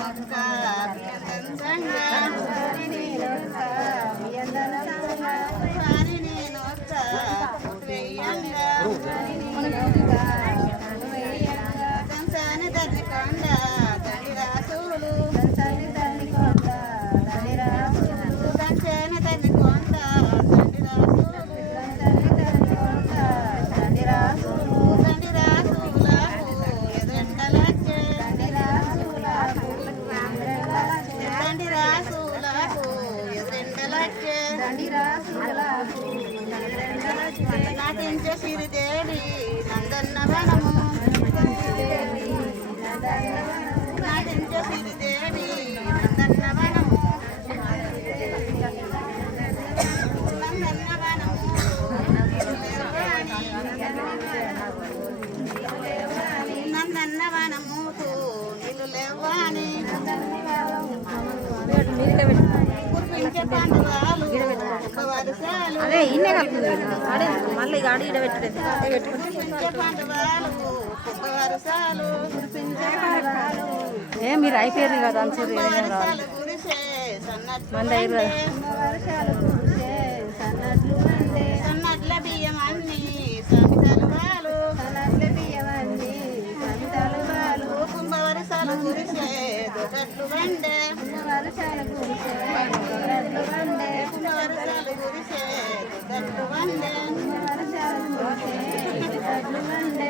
మొక్క వారి నేను ఒక్క వెయ్యంగా కంసాని తల్లి కొండ తండ్రి రాసులు కంసాని తల్లి కొండ తండ్రి రాసులు తండ్రి రాసులకు ఎదురెండలచ్చే నటించే సిరిదేవి నందన్న వనము నటించే సిరిదేవి నందన్న వనము నందన్న వనముకు నీళ్ళు లేవాని కురిపించే పండుగలు వర్షాలు అదే ఇన్నే కలుపుతుంది అదే మళ్ళీ గాడి ఈడ పెట్టలేదు కురిపించే పండుగలు వర్షాలు ఏ మీరు అయిపోయారు కదా అనుసరి వర్షాలు కురిసే సన్నట్ల బియ్యం అన్ని సమితలు కుంభ వర్షాలు కురిసే దొడ్లు బండే కుంభ వర్షాలు కురిసే దొడ్లు బండే